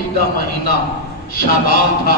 پسندیدہ مہینہ شعبان تھا۔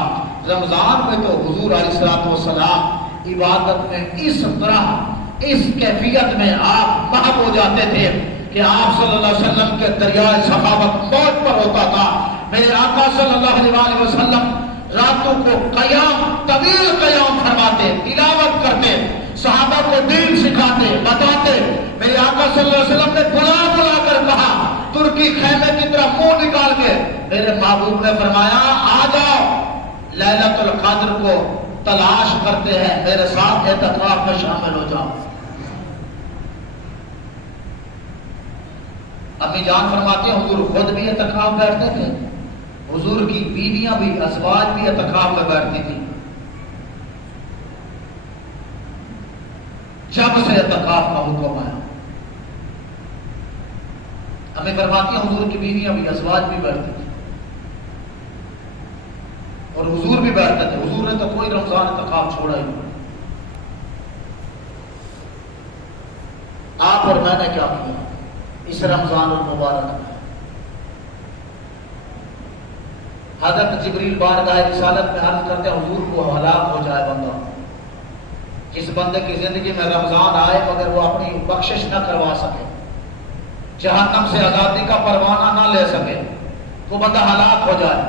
رمضان میں تو حضور علیہ الصلوۃ والسلام عبادت میں اس طرح اس کیفیت میں آپ محو ہو جاتے تھے کہ آپ صلی اللہ علیہ وسلم کے دریائے سخاوت موج پر ہوتا تھا۔ میرے آقا صلی اللہ علیہ وسلم راتوں کو قیام، طویل قیام فرماتے، تلاوت کرتے، صحابہ کو دین سکھاتے، بتاتے۔ میرے آقا صلی اللہ علیہ وسلم نے بلا بلا کر کہا، ترکی خیمے کی طرح منہ نکال کے میرے محبوب نے فرمایا آ جاؤ، لیلۃ القدر کو تلاش کرتے ہیں، میرے ساتھ اعتکاف میں شامل ہو جاؤ۔ امی جان فرماتے ہیں حضور خود بھی اعتکاف بیٹھتے تھے، حضور کی بیویاں بھی، ازواج بھی اعتکاف میں بیٹھتی تھی۔ جب سے اعتکاف کا حکم آیا، ہمیں فرماتی ہیں حضور کی بیویاں بھی، ازواج بھی بیٹھتی تھی اور حضور بھی بیٹھتے تھے۔ حضور نے تو کوئی رمضان اعتکاف چھوڑا ہی نہیں۔ آپ اور میں نے کیا کیا اس رمضان المبارک میں؟ حضرت جبریل بارگاہ رسالت میں عرض کرتے ہیں حضور کو ہلاک ہو جائے بندہ، جس بندے کی زندگی میں رمضان آئے مگر وہ اپنی بخشش نہ کروا سکے، جہنم سے آزادی کا پروانہ نہ لے سکے، وہ بندہ ہلاک ہو جائے۔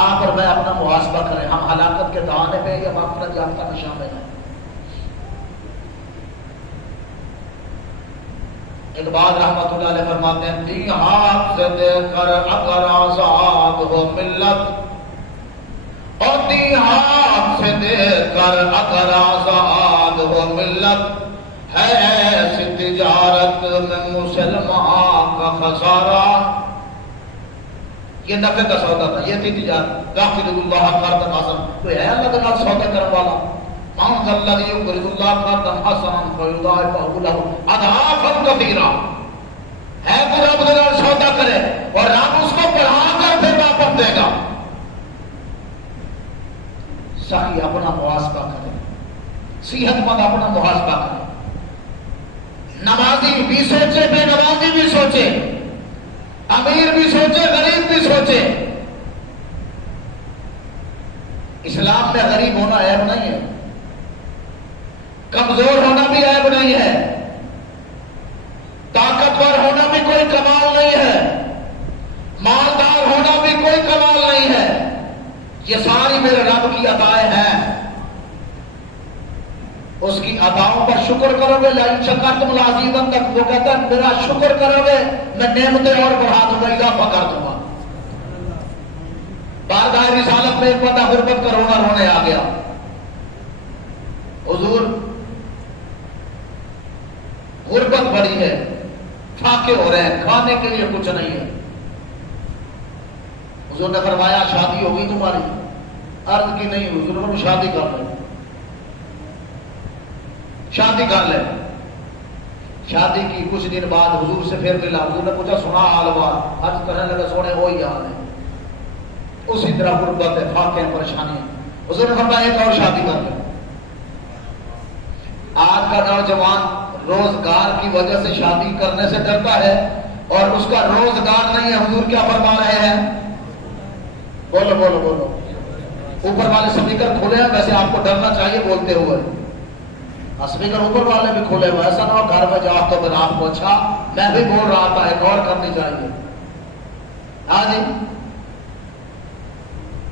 آپ اور میں اپنا محاسبہ کریں، ہم ہلاکت کے دہانے پہ یا مغفرت یافتہ میں شامل ہیں؟ اقبال رحمۃ اللہ علیہ فرماتے ہیں دی ہاتھ سے دے کر اگر آزاد ہو ملت، اور دی ہاتھ سے دے کر اگر آزاد ہو ملت، ہے ایسی تجارت میں مسلمان کا خسارہ۔ یہ نفع کا سودا تھا، یہ تھی تجارت۔ غافل اللہ قرض حسن، کوئی ہے اللہ کے ساتھ سودا کرنے والا؟ من ذا الذی یقرض اللہ قرضا حسنا فیضاعفہ لہ اضعافا کثیرہ۔ ہے تو رب کے ساتھ سودا کرے اور رب اس کو بڑھا کر پھر واپس دے گا۔ صحیح اپنا محاسبہ کرے، صحت مند اپنا محاسبہ کرے۔ نمازی بھی سوچے، بے نمازی بھی سوچے، امیر بھی سوچے، غریب بھی سوچے۔ اسلام میں غریب ہونا عیب نہیں ہے، کمزور ہونا بھی عیب نہیں ہے، طاقتور ہونا بھی کوئی کمال نہیں ہے، مالدار ہونا بھی کوئی کمال نہیں ہے۔ یہ ساری میرے رب کی عطائیں ہیں، اس کی عطاؤں پر شکر کرو گے، لئن شکرتم لازیدنکم، وہ کہتا ہے میرا شکر کرو گے میں نعمتیں اور بڑھا دوں گا، اضافہ کر دوں گا۔ بارگاہ رسالت میں ایک بندہ غربت کا رونا رونے آ گیا، حضور غربت بڑی ہے، فاقے ہو رہے ہیں، کھانے کے لیے کچھ نہیں ہے۔ حضور نے فرمایا شادی ہوگی تمہاری؟ عرض کی نہیں حضور، نے شادی کر لیں، شادی کر لیں۔ شادی کی کچھ دن بعد حضور سے پھر ملا، حضور نے پوچھا سنا حال ہوا؟ عرض کرنے لگے سونے وہی حال ہے، اسی طرح غربت ہے، فاقے ہیں، پریشانی ہے۔ حضور نے فرمایا ایک اور شادی کر لیں۔ آج کا نوجوان روزگار کی وجہ سے شادی کرنے سے ڈرتا ہے اور اس کا روزگار نہیں ہے۔ حضور کیا فرما رہے ہیں؟ بولو بولو بولو، اوپر والے سپیکر کھولے ہیں، ویسے آپ کو ڈرنا چاہیے بولتے ہوئے، اسپیکر اوپر والے بھی کھولے ہوئے، ایسا نہ ہو گھر میں جاؤ تو پھر آپ کو اچھا میں بھی بول رہا تھا، ایک اور کرنی چاہیے۔ ہاں جی،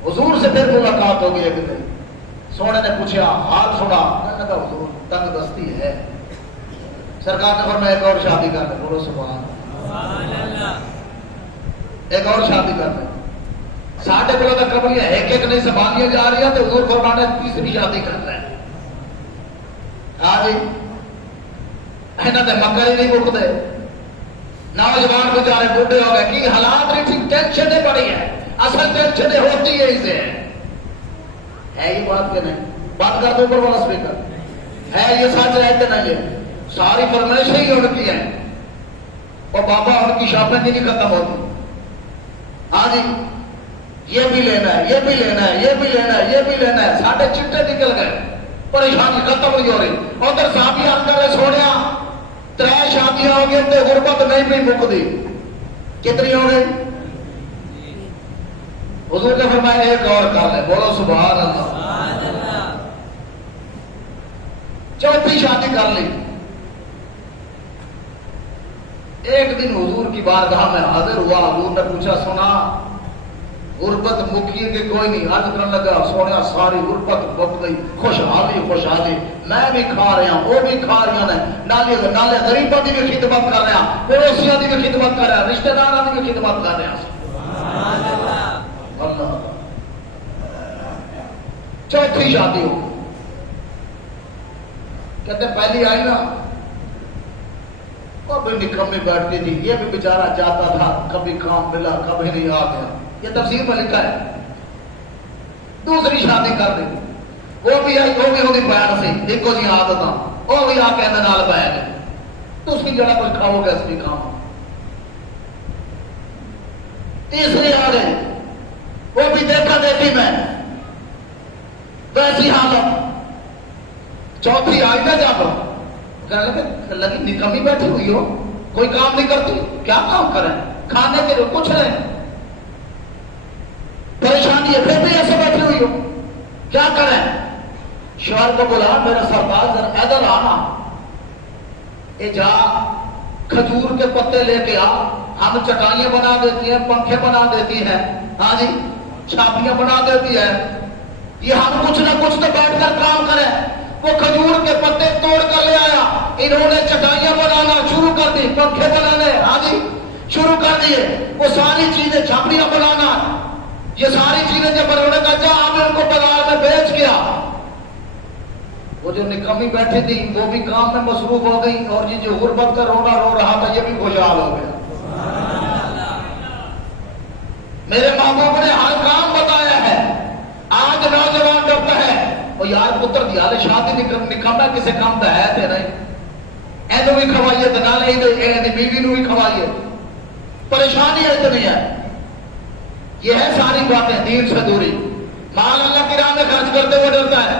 حضور سے پھر ملاقات ہو گئی ایک دن، سونے نے پوچھا حال سنا؟ میں نے کہا حضور تنگ دستی ہے۔ سرکار نے فرمایا ایک اور شادی کر لیں، بولو سبحان اللہ، ایک اور شادی کر لیں۔ ساڑھے بلو تک قبلیاں ایک ایک نہیں سنبھالیاں جا رہی ہیں تو حضور فرمانے تیسری شادی کر لیں۔ ہاں جی، انہوں نے مکر ہی نہیں مکتے، نوجوان بیچارے بوڑھے ہو گئے، کی حالات نہیں ٹھیک، ٹینشنیں بڑی ہیں، اصل ٹینشنیں ہوتی ہے اسے ہے یہ بات کہ نہیں؟ بات کر دو اوپر والا اسپیکر، ہے یہ سچ ہے کہ نہیں ہے؟ ساری فرمائشیں ہی ان کی ہیں اور بابا ان کی شاپنگ ہی نہیں ختم ہوتی۔ ہاں جی، یہ بھی لینا ہے، یہ بھی لینا ہے، یہ بھی لینا ہے، یہ بھی لینا ہے، ساڑھے چٹے نکل گئے، پریشانی ختم نہیں ہو رہی۔ ادھر صحابی اندر سونے ترے شادیاں ہو گئی تو غربت نہیں بھی مکتی، کتنی ہو گئی؟ حضور نے فرمایا ایک اور کر لے، بولو سبحان اللہ۔ چوتھی شادی کر لی۔ ایک دن حضور کی بارگاہ میں حاضر ہوا، حضور نے پوچھا سنا غربت مکیے کہ کوئی نہیں؟ عرض کرنے لگا سونے ساری غربت مک گئی، خوشحالی خوشحالی، میں بھی کھا رہا ہوں، وہ بھی کھا رہے ہیں، نالے نالے غریبوں کی بھی خدمت کر رہے ہیں، پڑوسیوں کی بھی خدمت کر رہے ہیں، رشتہ داروں کی بھی خدمت کر رہے ہیں۔ اللہ چوتھی شادی ہو، کہتے پہلی آئی نا وہ بھی نکمی بیٹھتی تھی، یہ بھی بیچارہ جاتا تھا، کبھی کام ملا کبھی نہیں آ گیا، یہ تفسیر میں لکھا ہے۔ دوسری شادی کر دی، وہ بھی آئی، وہ بھی ہوگی بیان سے ایک کو جی عادت آ، وہ بھی آ کے نال بہ گئے، تو اس کی جڑا کچھ کھاؤ گے اس کی کام۔ تیسری آ گئی، وہ بھی دیکھا دیکھی میں ویسی حالت۔ چوتھی آئی نہ جا کر کہنے لگی نکمی بیٹھی ہوئی ہو، کوئی کام نہیں کرتی، کیا کام کریں؟ کھانے کے لیے کچھ نہیں، پریشانی ہے، پھر بھی ایسے بیٹھی ہوئی ہو، کیا کریں؟ شوہر کو بولا میرا سرباز ذرا ادھر آنا، اے جا کھجور کے پتے لے کے آ، ہم چٹائیاں بنا دیتی ہیں، پنکھے بنا دیتی ہیں، ہاں جی چھاپیاں بنا دیتی ہے، یہ ہم کچھ نہ کچھ تو بیٹھ کر کام کریں۔ وہ کھجور کے پتے توڑ کر لے آیا، انہوں نے چٹائیاں بنانا شروع کر دی، پنکھے بنانے ہاں جی شروع کر دیے، وہ ساری چیزیں چھاپیاں بنانا، یہ ساری چیزیں جب انہوں نے کہا جا آپ ان کو بازار میں بیچ گیا۔ وہ جو نکمی بیٹھی تھی وہ بھی کام میں مصروف ہو گئی، اور یہ جو غربت کا رونا رو رہا تھا یہ بھی خوشحال ہو گیا۔ میرے محبوب نے ہر کام بتایا ہے۔ آج نوجوان ڈرتا ہے وہ یار پتر دی حال شادی نکما کسی کام کا ہے تے نہیں، اینو بھی کھوائیے تے نالے اینی بیوی نو بھی کھوائیے، پریشانی اتنی ہے۔ یہ ہے ساری باتیں دین سے دوری۔ مال اللہ کی راہ میں خرچ کرتے ہوئے ڈرتا ہے،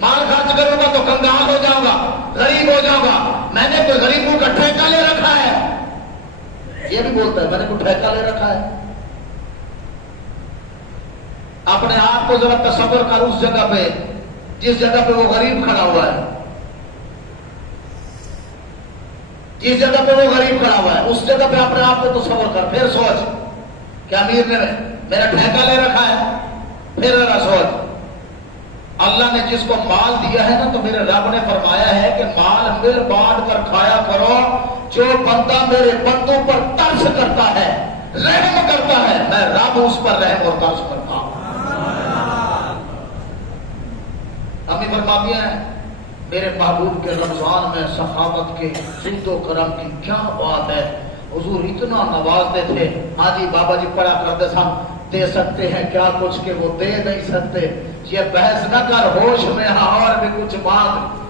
مال خرچ کروں گا تو کنگال ہو جاؤں گا، غریب ہو جاؤں گا، میں نے کوئی غریبوں کا ٹھیکہ لے رکھا ہے، یہ بھی بولتا ہے میں نے کوئی ٹھیکہ لے رکھا ہے۔ اپنے آپ کو ذرا تصور کر اس جگہ پہ جس جگہ پہ وہ غریب کھڑا ہوا ہے، جس جگہ پہ وہ غریب کھڑا ہوا ہے اس جگہ پہ اپنے آپ کو تصور کر، پھر سوچ کہ امیر نے میرا ٹھیکہ لے رکھا ہے، پھر ذرا سوچ اللہ نے جس کو مال دیا ہے نا تو میرے رب نے فرمایا ہے کہ مال مل بانٹ کر کھایا کرو، جو بندہ میرے بندوں پر ترس کرتا ہے رحم کرتا ہے میں رب اس پر رحم اور ترس کرتا ہوں۔ ہمیں فرماتی ہیں میرے محبوب کے رمضان میں سخاوت کے جود و کرم کی کیا بات ہے، حضور اتنا نوازتے تھے، ہاں جی بابا جی پڑھا کرتے سن دے سکتے ہیں کیا کچھ کہ وہ دے نہیں سکتے، یہ بحث نہ کر ہوش میں اور بھی کچھ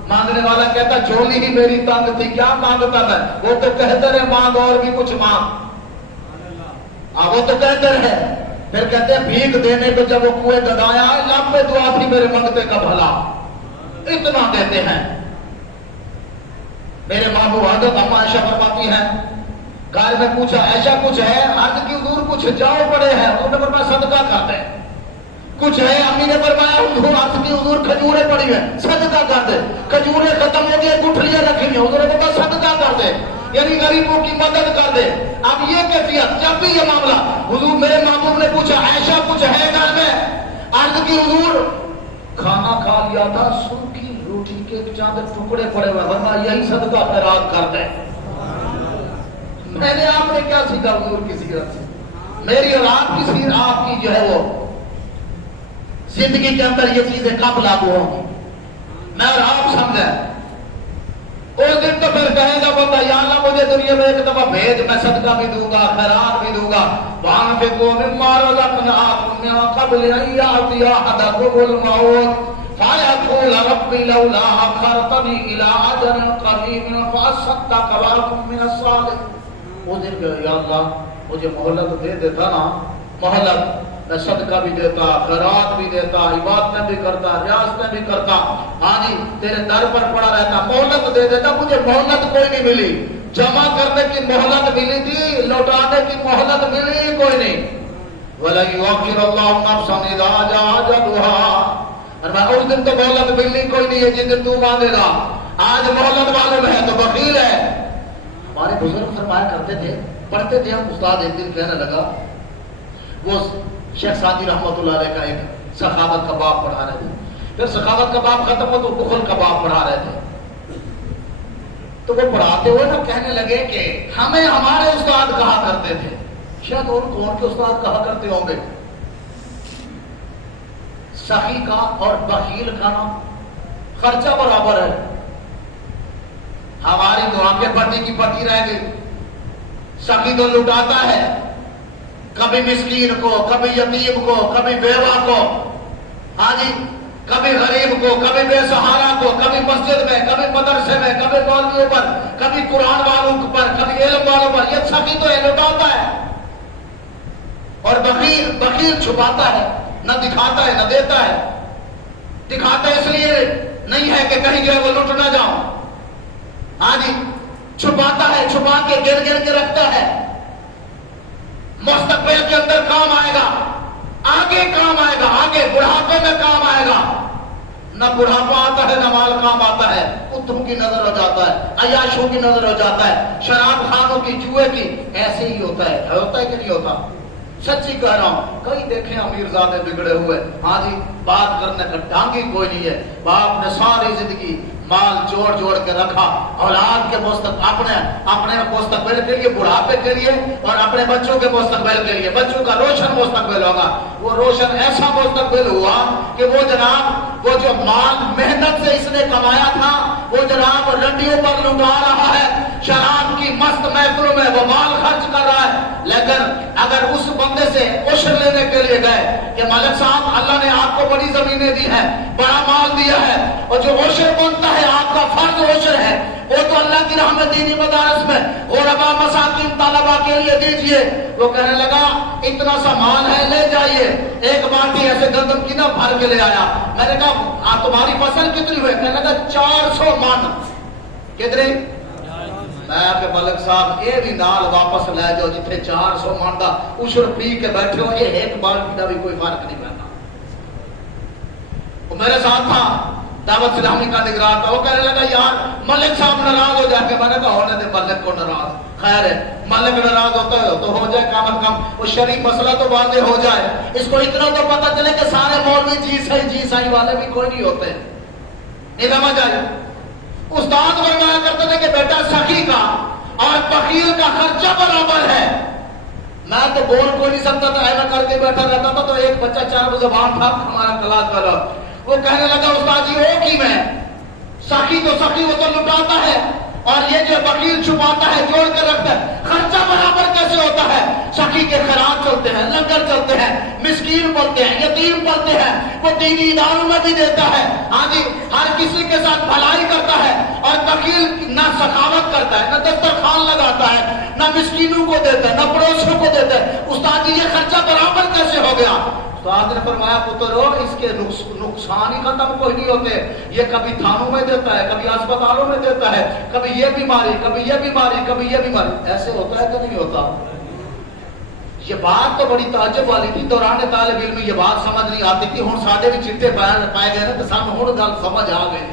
مانگنے والا کہتا جھولی ہی میری تنگ تھی کیا مانگتا میں، وہ تو کہتے رہے مانگ اور بھی کچھ مانگ، وہ تو کہتے رہے، پھر کہتے ہیں بھیک دینے کو جب وہ کنویں گدایا لب پہ دعا تھی میرے منگتے کا بھلا، اتنا دیتے ہیں۔ میرے محبوب حضرت اما عائشہ فرماتی ہیں گھر میں پوچھا ایسا کچھ ہے، عرض کی حضور کچھ جاؤ پڑے ہیں، انہوں نے فرمایا صدقہ کر دے، کچھ ہے امی نے فرمایا حضور عرض کی حضور کھجوریں پڑی ہیں صدقہ کر دے، کھجوریں ختم ہو گئی گٹھلیاں رکھی ہیں، حضور نے فرمایا صدقہ کر دے، یعنی غریبوں کی مدد کر دے۔ اب یہ کیفیت جب بھی یہ معاملہ حضور میرے محبوب نے پوچھا ایسا کچھ ہے گھر میں، عرض کی حضور کھانا کھا لیا تھا سوکھی روٹی کے چاند ٹکڑے پڑے ہوئے، فرمایا یہی صدقہ خیرات کر دے۔ میں نے آپ نے کیا سیکھا حضور کی سیرت سے، میری اور آپ کی سیرت آپ کی جو ہے وہ زندگی کے اندر یہ چیزیں کب لاگو ہوں گی میں اور آپ سمجھیں۔ اس دن تو پھر کہے گا بندہ یا اللہ مجھے دنیا میں ایک دفعہ بھیج، میں صدقہ بھی دوں گا خیرات بھی دوں گا، وہاں پہ کو مما رزقناکم من قبل ان یأتی احدکم الموت فیقول رب لولا اخرتنی الی اجل قریب فاصدق واکن من الصالحین۔ وہ دن کہ یا اللہ مجھے مہلت دے دیتا نا، مہلت میں صدقہ بھی دیتا، خیرات بھی دیتا، عبادتیں بھی کرتا، ریاضتیں بھی کرتا، ہاں جی تیرے در پر پڑا رہتا، مہلت دے دیتا، مجھے مہلت کوئی نہیں ملی، جمع کرنے کی مہلت ملی تھی، لوٹانے کی مہلت ملی کوئی نہیں۔ وَلَن يُؤَخِّرَ اللَّهُ نَفْسًا إِذَا جَاءَ أَجَلُهَا، اور میں اس دن تو مہلت ملنی کوئی نہیں ہے جس دن تو مانگے گا. آج مہلت معلوم ہے تو بخیل ہے. ہمارے بزرگ فرمایا کرتے تھے، پڑھتے تھے ہم. استاد ایک دن کہنے لگا، وہ شیخ سعدی رحمۃ اللہ علیہ کا ایک سخاوت کا باب پڑھا رہے تھے. پھر سخاوت کا باب ختم ہو تو بخل کا باب پڑھا رہے تھے. تو وہ پڑھاتے ہوئے نا کہنے لگے کہ ہمیں ہمارے استاد کہا کرتے تھے. شاید اور کون کے استاد کہا کرتے ہوں گے، سخی کا اور بخیل کا نا خرچہ برابر ہے. ہماری تو آنکھیں پٹی کی پٹی رہ گئی. سخی تو لٹاتا ہے، کبھی مسکین کو، کبھی یتیم کو، کبھی بیوہ کو، ہاں جی، کبھی غریب کو، کبھی بے سہارا کو، کبھی مسجد میں، کبھی مدرسے میں، کبھی مولویوں پر، کبھی قرآن والوں پر، کبھی علم والوں پر. یہ سخی تو ہے، لٹاتا ہے. اور بخیل چھپاتا ہے، نہ دکھاتا ہے نہ دیتا ہے. دکھاتا اس لیے نہیں ہے کہ کہیں جو ہے وہ لٹ نہ جاؤں. ہاں جی، چھپاتا ہے، چھپا کے گر کے رکھتا ہے. مستقبل کے اندر کام آئے گا، آگے کام آئے گا، آگے بڑھاپے میں کام آئے گا. نہ بڑھاپا آتا ہے نہ مال کام آتا ہے. کتوں کی نظر ہو جاتا ہے، عیاشوں کی نظر ہو جاتا ہے، شراب خانوں کی، جوئے کی. ایسے ہی ہوتا ہے. ہوتا ہے کہ نہیں ہوتا؟ سچی کہہ رہا ہوں. کئی دیکھیں امیر زادے بگڑے ہوئے، ہاں جی، بات کرنے کا ڈھنگ ہی کوئی نہیں ہے. باپ نے ساری زندگی مال جوڑ کے رکھا اولاد کے اپنے مستقبل کے لیے، بڑھاپے کے لیے، اور اپنے بچوں کے مستقبل کے لیے. بچوں کا روشن مستقبل ہوگا. وہ روشن ایسا مستقبل ہوا کہ وہ جناب وہ جو مال محنت سے اس نے کمایا تھا وہ جناب رنڈیوں پر لٹا رہا ہے، شراب کی مست محفلوں میں وہ مال خرچ کر رہا ہے. لیکن اگر اس بندے سے عشر لینے کے لیے گئے کہ ملک صاحب اللہ نے آپ کو بڑی زمینیں دی ہیں، بڑا مال دیا ہے، اور جو عشر بنتا ہے آپ کا فرض عشر ہے وہ تو اللہ کی رحمت دینی مدارس میں غربا مساکین طلبا کے لیے دیجئے. وہ کہنے لگا اتنا سا مال ہے، لے جائیے. ایک باٹی ایسے گندم کی نہ بھر کے لے آیا. میں نے کہا تمہاری فصل کتنی ہوئے؟ کہنے لگا 400 من. کتنے؟ میں کہ ملک صاحب یہ بھی نال واپس لے جاؤ جتنے 400 من دا عشر پی کے بیٹھے ہو. یہ ایک باٹی کا بھی کوئی فرق نہیں پڑتا. وہ میرے ساتھ تھا، دعوت اسلامی کا نگران تھا. وہ کہنے لگا یار ملک صاحب ناراض ہو جائے گا. میں نے کہا ہونے دے ملک کو ناراض. خیر ہے، ملک ناراض ہوتا ہے تو ہو جائے، کم از کم وہ شریف مسئلہ تو واضح ہو جائے. اس کو اتنا تو پتہ چلے کہ سارے مولوی جی سائی والے بھی کوئی نہیں ہوتے. نہیں سمجھ آئی؟ استاد فرمایا کرتے تھے کہ بیٹا سخی کا اور بخیل کا خرچہ برابر ہے. میں تو بول کوئی نہیں سکتا تھا، ایسا کر کے بیٹھا رہتا تھا. تو ایک بچہ 4 زبان تھا ہمارا کلاس والا، وہ کہنے لگا استاد جی ہو کی میں سخی تو وہ تو لٹاتا ہے، اور یہ جو بخیل چھپاتا ہے، جوڑ کر رکھتا ہے. خرچہ برابر کیسے ہوتا ہے؟ سخی کے خیرات چلتے ہیں، لنگر چلتے ہیں، مسکین پڑھتے ہیں، یتیم پڑھتے ہیں، وہ دینی اداروں میں بھی دیتا ہے، ہاں جی، ہر کسی کے ساتھ بھلائی کرتا ہے. اور بخیل نہ سخاوت کرتا ہے، نہ دسترخوان لگاتا ہے، نہ مسکینوں کو دیتا ہے، نہ پڑوسیوں کو دیتا ہے. استاد جی یہ خرچہ برابر کیسے ہو گیا؟ استاد نے فرمایا پترو اس کے نقصان ہی ختم کوئی نہیں ہوتے. یہ کبھی تھانوں میں دیتا ہے، کبھی اسپتالوں میں دیتا ہے، کبھی یہ بیماری، کبھی یہ بیماری، کبھی یہ بیماری. ایسے ہوتا ہے کہ نہیں ہوتا؟ یہ بات تو بڑی تعجب والی تھی. دوران طالب علم یہ بات سمجھ نہیں آتی تھی. ہوں ساڈے بھی چٹے پائے گئے نا تو سانو ہوں گل سمجھ آ گئی.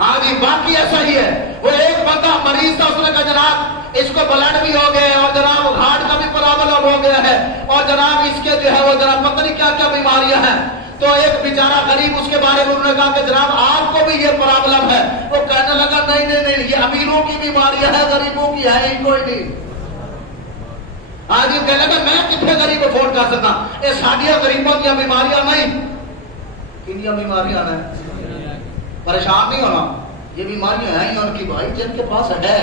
ہاں جی، باقی ایسا ہی ہے. وہ ایک بندہ مریض تھا، اس نے کہا جناب اس کو بلڈ بھی ہو گئے اور جناب ہارٹ کا بھی پرابلم ہو گیا ہے اور جناب اس کے جو ہے وہ جناب پتہ نہیں کیا کیا بیماریاں ہیں. تو ایک بیچارہ غریب اس کے بارے میں انہوں نے کہا کہ جناب آپ کو بھی یہ پرابلم ہے. وہ کہنے لگا نہیں یہ امیروں کی بیماریاں ہیں، غریبوں کی ہے ہی کوئی نہیں. آج یہ کہنے لگا میں کتنے غریب کو فون کر سکتا؟ یہ ساڈیاں غریبوں کی بیماریاں نہیں. کنیاں بیماریاں ہیں؟ پریشان نہیں ہونا، یہ بیماریاں ہیں ان کی بھائی جن کے پاس ہے.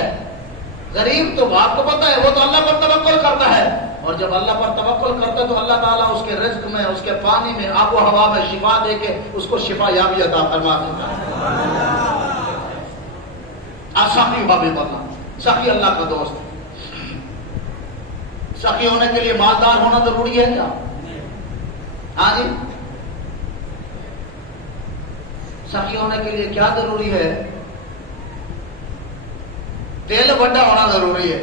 غریب تو آپ کو پتا ہے وہ تو اللہ پر توکل کرتا ہے، اور جب اللہ پر توکل کرتا ہے تو اللہ تعالیٰ اس کے رزق میں، اس کے پانی میں، آب و ہوا میں شفا دے کے اس کو شفا یابی عطا فرما دیتا ہے. سخی بابے بنا، سخی اللہ کا دوست. سخی ہونے کے لیے مالدار ہونا ضروری ہے کیا؟ ہاں جی، سخی ہونے کے لیے کیا ضروری ہے؟ دل بڑا ہونا ضروری ہے.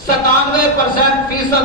97%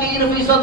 3%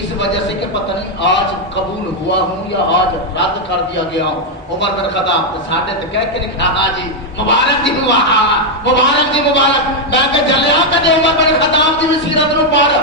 اس وجہ سے کہ پتہ نہیں آج قبول ہوا ہوں یا آج رد کر دیا گیا ہوں۔ عمر بن خطاب ساڈے تے کہہ کے لکھا ہاں جی مبارک جی مبارک جی مبارک، میں کہ جلیا کدے عمر بن خطاب دی سیرت نو پڑھ،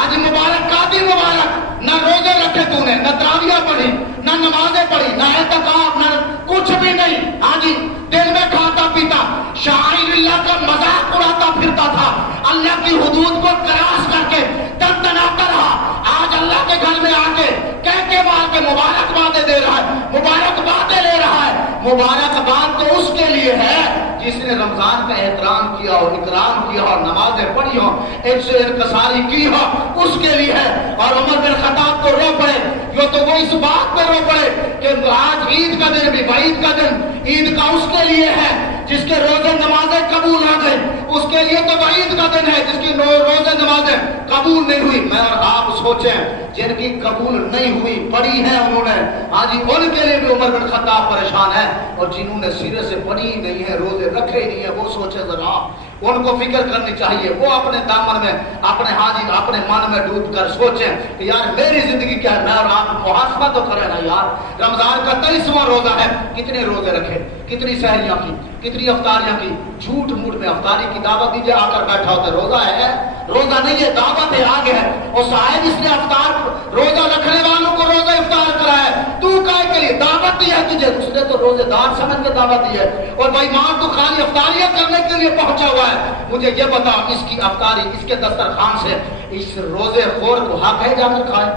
آج مبارک قاضی مبارک، نہ روزے رکھے تو نے، نہ تراویح پڑھی، نہ نمازیں پڑھی، نہ اعتکاف، نہ کچھ بھی نہیں، ہاں جی دل میں کھاتا پیتا، شاعر اللہ کا مذاق اڑاتا پھرتا تھا، اللہ کی حدود کو کراس کر کے تنتناتا رہا، آج اللہ کے گھر میں آ کے کہہ مار کے مبارکبادیں دے رہا ہے، مبارکبادیں لے رہا ہے۔ مبارکباد تو اس کے لیے ہے جس نے رمضان کا احترام کیا ہو، اکرام کیا ہو، نمازیں پڑھی ہو، ایک سے انکساری کی ہو، اس کے لیے ہے۔ اور عمر بن خطاب تو رو پڑے، جو تو وہ اس بات پہ رو پڑے کہ آج عید کا دن بھی، وعید کا دن، عید کا اس کے لیے ہے جس کے روزے نمازیں قبول آ گئی، اس کے لیے تو وعید کا دن ہے جس کی روزے نمازیں قبول نہیں ہوئی۔ میں اور آپ سوچیں جن کی قبول نہیں ہوئی، پڑھی ہے انہوں نے، آج ان کے لیے بھی عمر بن خطاب پریشان ہے، اور جنہوں نے سرے سے پڑھی نہیں ہے، روزے رکھے نہیں ہے، وہ سوچے ذرا، ان کو فکر کرنی چاہیے، وہ اپنے دامن میں اپنے حاجی اپنے من میں ڈوب کر سوچیں کہ یار میری زندگی کیا ہے، میں اور آپ محاسبہ تو کریں نا یار۔ رمضان کا 23واں روزہ ہے، کتنے روزے رکھے، کتنی سحریاں کی، کتنی افطاریاں کی، جھوٹ موٹ میں افطاری کی دعوت دیجیے، آ کر بیٹھا ہوتا ہے، روزہ ہے؟ روزہ نہیں ہے، دعوت ہے، آگے ہے، اور صاحب اس نے افطار روزہ رکھنے والوں کو روزہ افطار کرایا ہے، تو کائے کے لیے دعوت دی ہے تجھے، اس نے تو روزے دار سمجھ کے دعوت دی ہے، اور بھائی ماں تو خالی افطاریاں کرنے کے لیے پہنچا ہوا ہے۔ مجھے یہ بتا اس کی افطاری، اس کے دسترخوان سے اس روزے خور کو حق ہے جا کر کھائے؟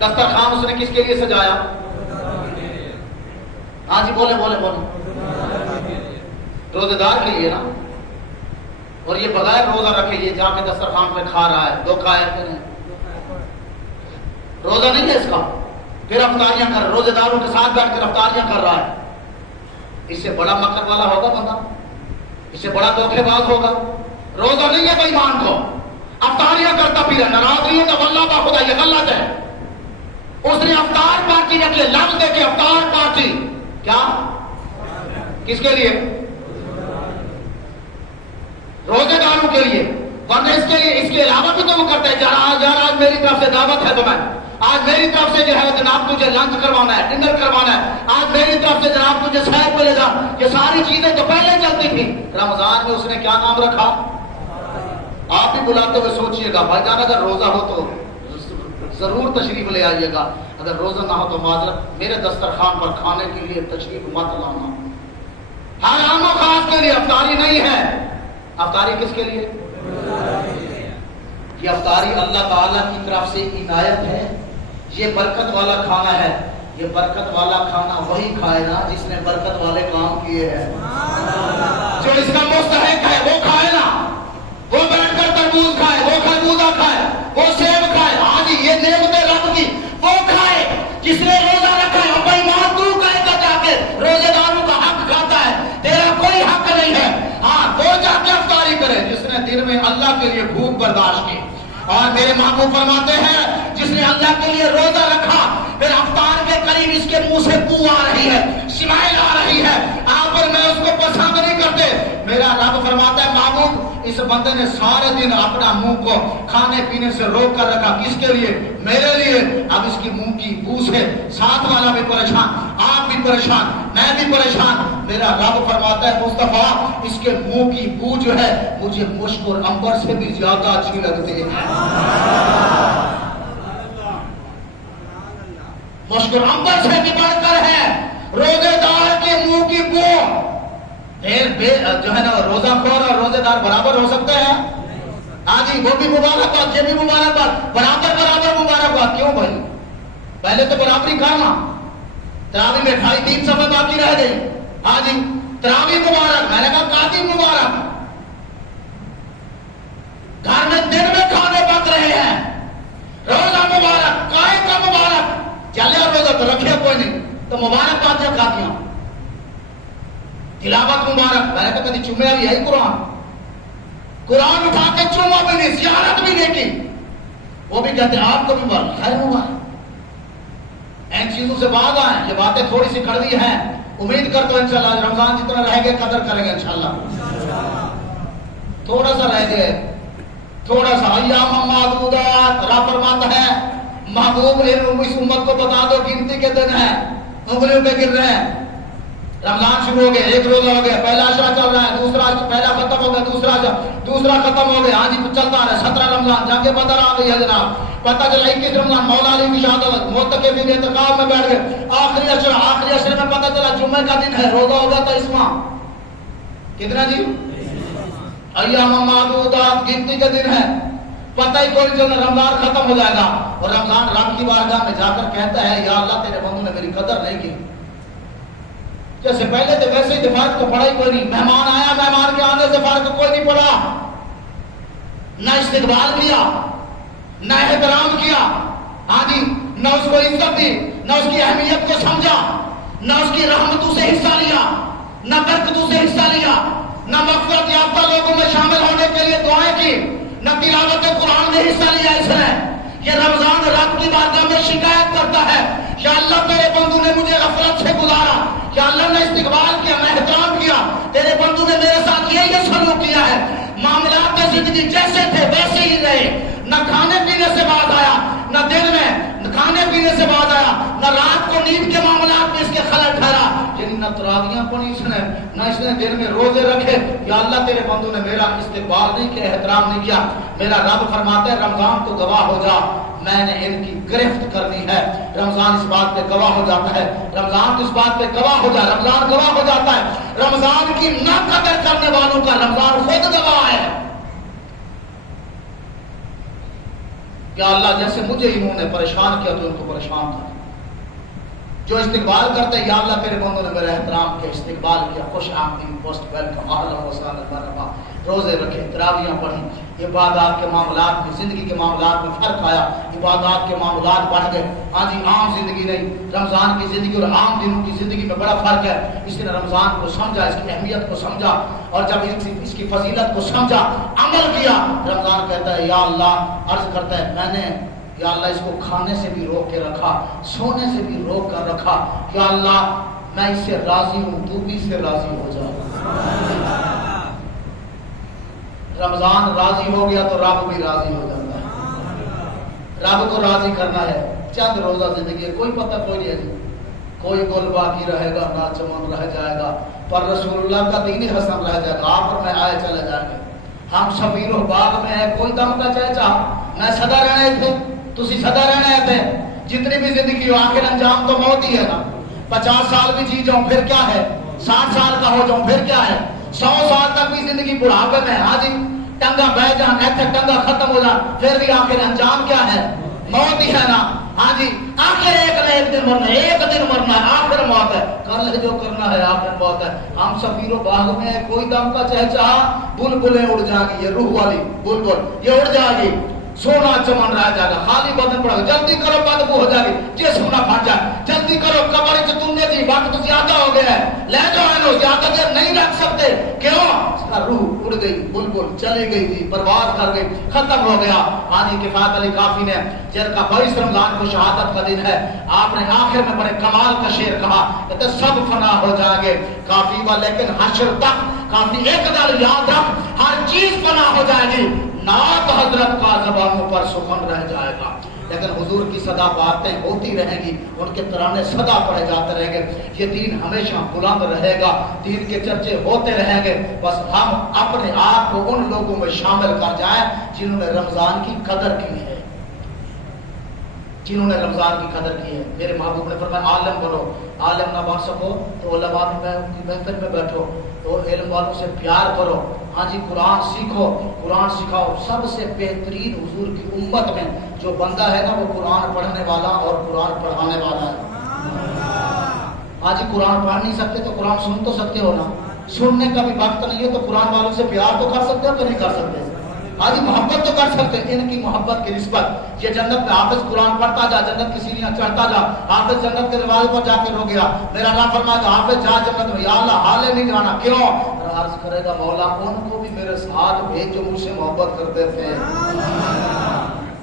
دسترخوان اس نے کس کے لیے سجایا؟ ہاں جی بولے بولے بولے، روزے دار کے لیے نا، اور یہ بغیر روزہ رکھے یہ جا کے دسترخوان پہ کھا رہا ہے، دھوکہ ہے کہ نہیں؟ روزہ نہیں ہے اس کا، پھر افطاریاں کر، روزے داروں کے ساتھ بیٹھ کر افطاریاں کر رہا ہے۔ اس سے بڑا مکر والا ہوگا بندہ، اس سے بڑا دھوکے باز ہوگا۔ روزہ نہیں ہے بھائی مان کو، افطاریاں کرتا پھر ناراض نہیں ہوتا، واللہ با خدا یہ غلط ہے۔ اس نے افطار پارٹی رکھی، لفظ دیکھے افطار پارٹی، کیا کس کے لیے؟ روزے داروں کے لیے، ورنہ اس کے لیے، اس کے علاوہ بھی تو وہ کرتے ہیں، آج میری طرف سے دعوت ہے تو میں آج میری طرف سے جو ہے جناب تجھے لنچ کروانا ہے، ڈنر کروانا ہے، آج میری طرف سے جناب تجھے سیر پہ لے جا، یہ ساری چیزیں تو پہلے چلتی تھی۔ رمضان میں اس نے کیا نام رکھا؟ آپ بھی بلاتے ہوئے سوچئے گا بھائی جان اگر روزہ ہو تو ضرور تشریف لے آئیے گا، اگر روزہ نہ ہو تو معذرت، میرے دسترخوان پر کھانے کے لیے تشریف مت لانا۔ ہر عام و خاص کے لیے افطاری نہیں ہے، افطاری کس کے لیے؟ یہ افطاری اللہ تعالیٰ کی طرف سے عنایت ہے، یہ برکت والا کھانا ہے، یہ برکت والا کھانا وہی کھائے نا جس نے برکت والے کام کیے ہیں، جو اس کا مستحق ہے وہ کھائے نا، وہ بیٹھ کر تربوز کھائے، وہ خربوزہ کھائے، وہ سیب کھائے، آج یہ نعمتیں رب کی وہ کھائے جس نے روزہ رکھا ہے۔ اور بھائی ماں تو کہے گا جا کے روزے داروں کا حق کھاتا ہے، تیرا کوئی حق نہیں ہے، ہاں وہ جا کے افطاری کرے جس نے دن میں اللہ کے لیے بھوک برداشت کی۔ اور میرے محبوب فرماتے ہیں جس نے اللہ کے لیے روزہ رکھا، پھر افطار کے قریب اس کے منہ سے بو آ رہی ہے، اسمائل آ رہی ہے، آپ اور میں اس کو پسند نہیں کرتے، میرا رب فرماتا ہے محبوب اس بندے نے سارے دن اپنا منہ کو کھانے پینے سے روک کر رکھا، کس کے لیے؟ میرے لیے۔ اب اس کی منہ کی بو سے ساتھ والا بھی پریشان، آپ بھی پریشان، میں بھی پریشان، میرا رب فرماتا ہے مصطفیٰ اس کے منہ کی بو جو ہے مجھے مشک اور عنبر سے بھی زیادہ اچھی لگتی ہے، مشک اور عنبر سے بھی بڑھ کر ہے روزے دار کے منہ کی بو۔ جو ہے نا روزہ خور اور روزے دار برابر ہو سکتے ہیں؟ ہاں جی وہ بھی مبارکباد، یہ بھی مبارکباد، برابر برابر مبارکباد۔ کیوں بھائی؟ پہلے تو برابری کرنا، تراویح میں 2.5-3 صفحے باقی رہ گئی، ہاں جی تراویح مبارک، میں نے کہا قاضی مبارک، گھر میں دن میں کھانے پک رہے ہیں، روزہ مبارک، قائم کا مبارک، چلے روزہ تو رکھے کوئی نہیں تو مبارک باتیں کھاتیاں، تلاوت مبارک، میں نے کہا کبھی چومیا بھی ہے قرآن اٹھا کے چوما بھی نہیں، زیارت بھی نہیں کی، وہ بھی کہتے ہیں آپ کو بھی مبارک، خیر مبارک۔ ان چیزوں سے باز آئیں، یہ باتیں تھوڑی سی کڑوی ہیں، امید کرتا ہوں انشاءاللہ رمضان جتنا رہ گئے قدر کریں گے انشاءاللہ، تھوڑا سا رہ گئے تھوڑا سا ایام معدودات رب فرماتا ہے محبوب اس امت کو بتا دو گنتی کے دن ہیں، انگلیوں پہ گر رہے ہیں. رمضان شروع ہو گیا، ایک روزہ ہو گیا، پہلا عشرہ چل رہا ہے، دوسرا پہلا ختم ہو گیا، دوسرا ختم ہو گیا. ہاں جی چلتا رہا. 17 رمضان جنگ بدر آ گئی ہے جناب. پتہ چلا 21 رمضان مولا علی کی شہادت، معتکفین اعتکاف میں بیٹھ گئے. آخری عشرے میں پتہ چلا جمعے کا دن ہے، روزہ ہو گیا تھا اسما. کتنا جی؟ ایام معدودات، گنتی کے دن ہے. پتہ ہی کوئی چل رمضان ختم ہو جائے گا. اور رمضان رب کی بارگاہ میں جا کر کہتا ہے یا اللہ تیرے بندوں نے میری قدر نہیں کی. جیسے پہلے تھے ویسے ہی فرق تو پڑا ہی کوئی نہیں. مہمان آیا، مہمان کے آنے سے فرق کوئی نہیں پڑا. نہ استقبال کیا، نہ احترام کیا، ہاں جی نہ اس کو عزت دی، نہ اس کی اہمیت کو سمجھا، نہ اس کی رحمتوں سے حصہ لیا، نہ برکتوں سے حصہ لیا، نہ مغفرت یافتہ لوگوں میں شامل ہونے کے لیے دعائیں کی، نہ تلاوت قرآن میں حصہ لیا. اس نے یہ رمضان رب کی بارگاہ میں شکایت کرتا ہے یا اللہ تیرے بندوں نے مجھے غفلت سے گزارا، یا اللہ نے استقبال کیا، میں احترام کیا، تیرے بندوں نے میرے ساتھ یہ سلوک کیا ہے. معاملات میں زندگی جیسے تھے ویسے ہی رہے. نہ کھانے پینے سے باز آیا، نہ دن میں کھانے پینے سے باز آیا، نہ رات کو نیند کے معاملات میں اس کے خلل ٹھہرا. یعنی نہ تراویحاں پڑھی اس نے، نہ اس نے دن میں روزے رکھے. یا اللہ تیرے بندوں نے میرا استقبال نہیں کیا، احترام نہیں کیا. میرا رب فرماتا ہے رمضان تو گواہ ہو جا، میں نے ان کی گرفت کرنی ہے. رمضان اس بات پہ گواہ ہو جاتا ہے، رمضان اس بات پہ گواہ ہو جائے، رمضان گواہ ہو جاتا ہے. رمضان کی نہ قدر کرنے والوں کا رمضان خود گواہ ہے. یا اللہ جیسے مجھے انہوں نے پریشان کیا تو ان کو پریشان تھا. جو استقبال کرتے ہیں یا اللہ تیرے بندوں نے میرا احترام کیا، استقبال کیا، خوش آمدید، موسٹ ویلکم، اہلا وسہلا مرحبا. روزے رکھے، تراویحاں پڑھی، عبادات کے معاملات میں، زندگی کے معاملات میں فرق آیا، عبادات کے معاملات بڑھ گئے. ہاں جی عام زندگی نہیں، رمضان کی زندگی اور عام دنوں کی زندگی میں بڑا فرق ہے. اس نے رمضان کو سمجھا، اس کی اہمیت کو سمجھا، اور جب اس کی فضیلت کو سمجھا، عمل کیا. رمضان کہتا ہے یا اللہ، عرض کرتا ہے میں نے یا اللہ اس کو کھانے سے بھی روک کے رکھا، سونے سے بھی روک کر رکھا. یا اللہ میں اس سے راضی ہوں، تو بھی اس سے راضی ہو جا. رمضان راضی ہو گیا تو رب بھی راضی ہو جاتا ہے. رب کو راضی کرنا ہے. چند روزہ زندگی ہے، کوئی پتہ کوئی نہیں ہے، کوئی گل باقی رہے گا، نہ چمن رہ جائے گا، پر رسول اللہ کا دین حسن رہ جائے گا. آپ اور میں آئے چلے جائیں گے. ہم شبیر و باغ میں ہے، کوئی دم کا چاہے چاہ میں سدا رہنے تھے، تسی سدا رہنے تھے. جتنی بھی زندگی ہو آخر انجام تو موت ہی ہے نا. 50 سال بھی جی جاؤں پھر کیا ہے، 60 سال کا ہو جاؤں پھر کیا ہے، 100 سال تک بھی زندگی بڑھاپے میں. ہاں جی ٹنگا بہ جان، ایسے ٹنگا ختم ہو جان، پھر بھی آخر انجام کیا ہے، موت ہی ہے نا. ہاں جی آخر ایک دن مرنا ہے، ایک دن مرنا ہے، آخر موت ہے. کر لے جو کرنا ہے، آخر موت ہے. ہم سفیر و باغ میں ہے، کوئی دم کا چہچہا، بلبلیں اڑ جائیں گی، یہ روح والی بلبل یہ اڑ جائے گی، سونا چمن رہ جائے گا، خالی بدن پڑے گا. جلدی کرو بدبو ہو جائے گی، جسم نہ پھٹ جائے. جلدی کرو قبر سے تم نے جی وقت زیادہ ہو گیا ہے، لے جاؤ انو، زیادہ دیر نہیں رکھ سکتے. کیوں؟ اس کا روح اڑ گئی، بلبل چلی گئی تھی، پرواز کر گئی، ختم ہو گیا. آنی کفایت علی کافی نے جن کا 22 رمضان کو شہادت کا دن ہے، آپ نے آخر میں بڑے کمال کا شعر کہا کہ سب فنا ہو جائیں گے کافی با، لیکن حشر تک کافی ایک دل یاد رکھ، ہر چیز فنا ہو جائے گی، نعت حضرت کا زبانوں پر سخن رہ جائے گا. لیکن حضور کی صدا باتیں ہوتی رہیں گی، ان کے ترانے صدا پڑے جاتے رہیں گے. یہ دین ہمیشہ بلند رہے گا، دین کے چرچے ہوتے رہیں گے. بس ہم اپنے آپ کو ان لوگوں میں شامل کر جائیں جنہوں نے رمضان کی قدر کی ہے، جنہوں نے رمضان کی قدر کی ہے. میرے محبوب نے فرمایا عالم بنو، عالم نہ بن سکو تو علماء کی محفل میں بیٹھو، تو علم والوں سے پیار کرو. ہاں جی قرآن سیکھو، قرآن سکھاؤ. سب سے بہترین حضور کی امت میں جو بندہ ہے نا وہ قرآن پڑھنے والا اور قرآن پڑھانے والا ہے. ہاں جی قرآن پڑھ نہیں سکتے تو قرآن سن تو سکتے ہو نا. سننے کا بھی وقت نہیں ہے تو قرآن والوں سے پیار تو کر سکتے ہو تو نہیں کر سکتے. ہاں جی محبت تو کر سکتے. ان کی محبت کی نسبت یہ جنت میں حافظ قرآن پڑھتا جا، جنت کی سیڑھیاں چڑھتا جا، حافظ جنت کے دروازے پر جا کے رو گیا. میرا اللہ فرمایا کہ حافظ جا جنت میں، یا اللہ حالے نہیں جانا. کیوں؟ عرض کرے گا مولا ان کو بھی میرے ساتھ بھیج جو مجھ سے محبت کرتے تھے.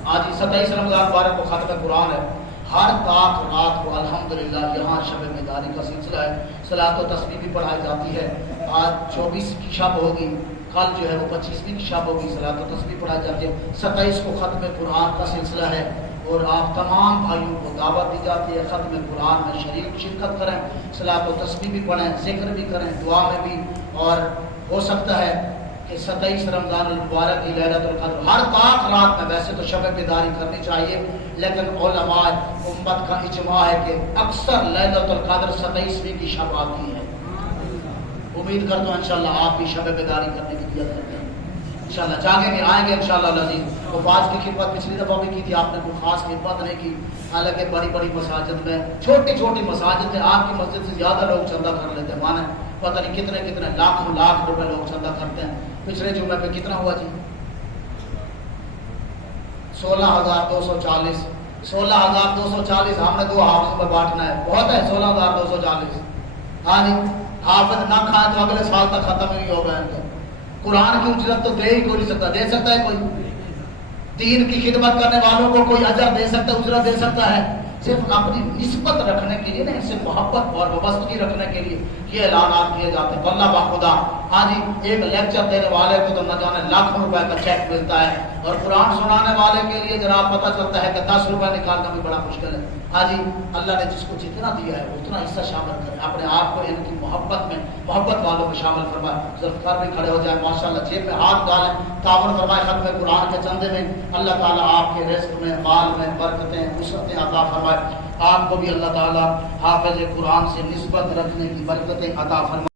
آج 27 رمضان مبارک کو ختم قرآن ہے. ہر طاق رات کو الحمدللہ یہاں شب بیداری کا سلسلہ ہے، صلاۃ و تسبیح بھی پڑھائی جاتی ہے. آج 24 کی شب ہوگی، کل جو ہے وہ 25ویں کی شب ہوگی، صلاۃ و تسبیح پڑھائی جاتی ہے۔ 27 کو ختم قرآن کا سلسلہ ہے اور آپ تمام بھائیوں کو دعوت دی جاتی ہے ختم قرآن میں شرکت کریں، صلاۃ و تسبیح بھی پڑھیں، ذکر بھی کریں، دعا میں بھی، اور ہو سکتا ہے کہ 27 رمضان المبارک کی ليلۃ القدر ہر پاک رات میں، ویسے تو شب بیداری کرنی چاہیے لیکن علماء امت کا اجماع ہے کہ اکثر ليلۃ القدر 27ویں کی شب آتی ہے۔ امید کرتا ہوں انشاءاللہ آپ بھی شب بیداری کرنے کی نیت کرتے ہیں، انشاءاللہ جاگیں گے، آئیں گے انشاءاللہ العزیز۔ وفاظ کی خدمت پچھلی دفعہ بھی کی تھی آپ نے، کوئی خاص خدمت نہیں کی، حالانکہ بڑی بڑی مساجد میں، چھوٹی چھوٹی مساجد میں آپ کی مسجد سے زیادہ لوگ چندہ کر لیتے ہیں، مانے پتہ نہیں کتنے کتنے لاکھوں لاکھ روپے لوگ چندہ کرتے ہیں۔ پچھلے جمعے پہ کتنا ہوا جی؟ 16,240 16,240 ہم نے 2 حافظ میں بانٹنا ہے، بہت ہے 16,240۔ ہاں جی، حافظ نہ کھائیں تو اگلے سال تک ختم ہی ہو گئے۔ قرآن کی اجرت تو دے ہی کوئی نہیں سکتا، دے سکتا ہے کوئی؟ دین کی خدمت کرنے والوں کو کوئی اجر دے سکتا ہے، اجرت دے سکتا ہے؟ صرف اپنی نسبت رکھنے کے لیے نہیں، صرف محبت اور وابستگی رکھنے کے لیے یہ اعلانات کیے جاتے ہیں۔ واللہ باخدا ہاں جی، ایک لیکچر دینے والے کو تو نہ جانے لاکھوں روپے کا چیک ملتا ہے، اور قرآن سنانے والے کے لیے جناب پتہ چلتا ہے کہ 10 روپے نکالنا بھی بڑا مشکل ہے۔ ہاں جی، اللہ نے جس کو جتنا دیا ہے اتنا حصہ شامل کریں، اپنے آپ کو ان کی محبت میں، محبت والوں میں شامل فرمائیں۔ ذوالفقار بھی کھڑے ہو جائیں، ماشاءاللہ جیب میں ہاتھ ڈالیں، تعاون فرمائیں ختم قرآن کے چندے میں۔ اللہ تعالیٰ آپ کے رزق میں، مال میں برکتیں، وسعتیں عطا فرمائے۔ آپ کو بھی اللہ تعالیٰ حافظ قرآن سے نسبت رکھنے کی برکتیں عطا فرمائے۔